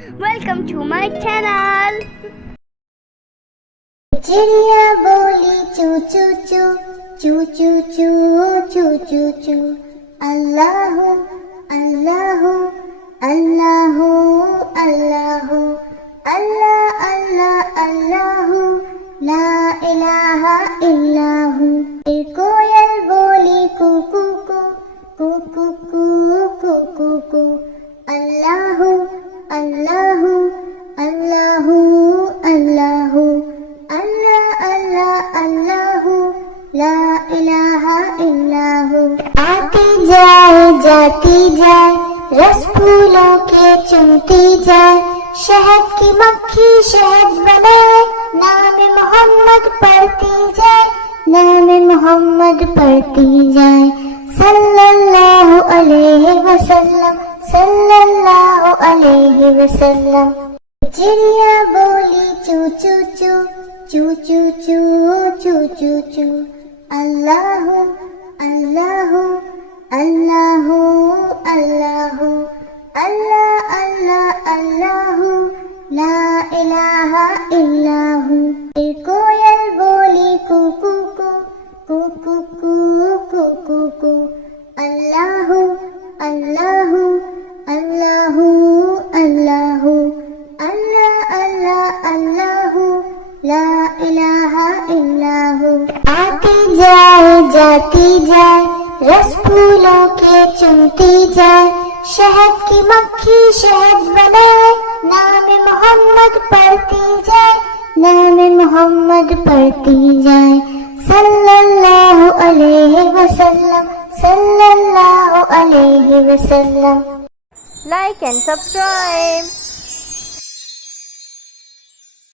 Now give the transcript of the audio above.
Welcome to my channel. चिड़िया बोली चू चू चू चू चू चू चू चू चू। अल्लाहू अल्लाहू अल्लाहू अल्लाहू अल्लाह अल्लाह अल्लाहू ला इलाहा इल्लाहू। फिर कोयल बोली कू कू कू कू कू कू कू कू कू। अल्लाहू अल्लाहू अल्लाहू अल्लाहू अल्लाह अल्लाह अल्लाहू ला इलाहा इल्लाहू। आती जाए जाती जाए रस फूलों के चुनती जाए, शहद की मक्खी शहद बनाए, नाम मोहम्मद पढ़ती जाए, नाम मोहम्मद पढ़ती जाए। सल्लल्लाहु अलैहि वसल्लम सल्लल्लाहु अलैहि वसल्लम। चिड़िया बोली चू चू चू चू चू चू चू चू चू। अल्लाहू अल्लाहू अल्लाहू अल्लाहू अल्लाह अल्लाह अल्लाहू ला इलाहा इल्लाहू। फिर कोयल बोली कू कू कू कू कू कू कू कू कू। अल्लाहू अल्लाहू अल्लाहू अल्लाहू अल्लाह अल्लाह अल्लाहू ला इलाहा इल्लाहू। आती जाए जाती जाए रस फूलों के चुनती जाए, शहद की मक्खी शहद बनाए, नाम मोहम्मद पढ़ती जाए, नाम मोहम्मद पढ़ती जाए। सल्लल्लाहु अलैहि वसल्लम सल्लल्लाहु अलैहि वसल्लम। Like and subscribe.